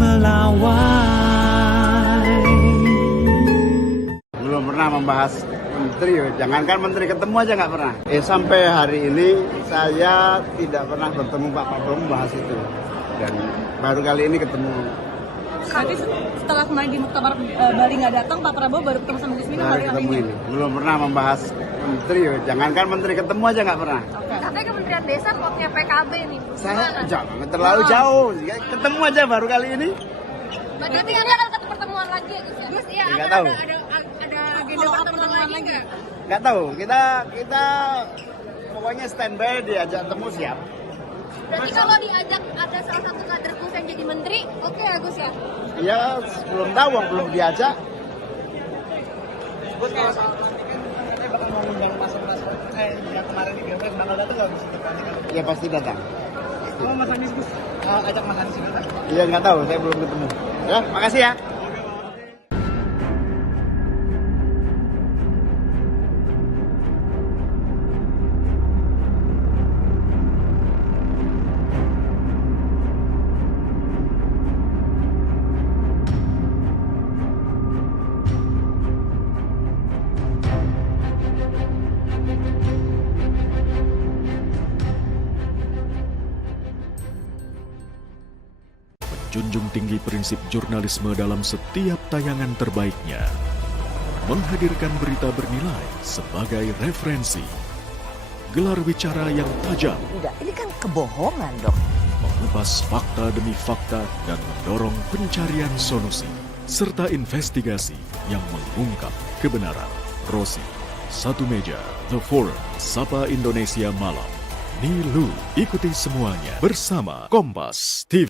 melawai. Belum pernah membahas menteri, jangankan menteri, ketemu aja nggak pernah. Sampai hari ini saya tidak pernah bertemu Pak Prabowo membahas itu. Dan baru kali ini ketemu. Berarti setelah kemarin di Muktamar Bali nggak datang, Pak Prabowo baru ketemu sama Gus Muhaymin Baru ketemu ini. Belum pernah membahas menteri, jangankan menteri, ketemu aja nggak pernah. Katanya Kementerian Desa popnya PKB nih. Saya jangan terlalu jauh, ketemu aja baru kali ini. Berarti ini akan satu pertemuan lagi ya Gus ya? Gus, iya Nggak akan tahu. ada agenda pertemuan lagi nggak? Nggak tahu, kita pokoknya standby, diajak temu siap. Berarti kalau diajak ada salah satu kader Gus yang jadi menteri, oke ya Gus ya? Ya belum tahu, belum diajak. Gus, kalau soal pelantikan katanya bakal mau ngundang masuk-masuk yang kemarin di Pilpres bakal datang nggak Gus untuk pelantikan? Ya pasti datang. Oh, Mas Anies Gus, ajak Mas Anies juga kan? Iya nggak tahu, saya belum ketemu. Ya, makasih ya. Junjung tinggi prinsip jurnalisme dalam setiap tayangan terbaiknya. Menghadirkan berita bernilai sebagai referensi. Gelar bicara yang tajam. Tidak, ini kan kebohongan dong. Mengupas fakta demi fakta dan mendorong pencarian solusi. Serta investigasi yang mengungkap kebenaran. Rosi, Satu Meja, The Forum, Sapa Indonesia Malam. Nilu, ikuti semuanya bersama Kompas TV.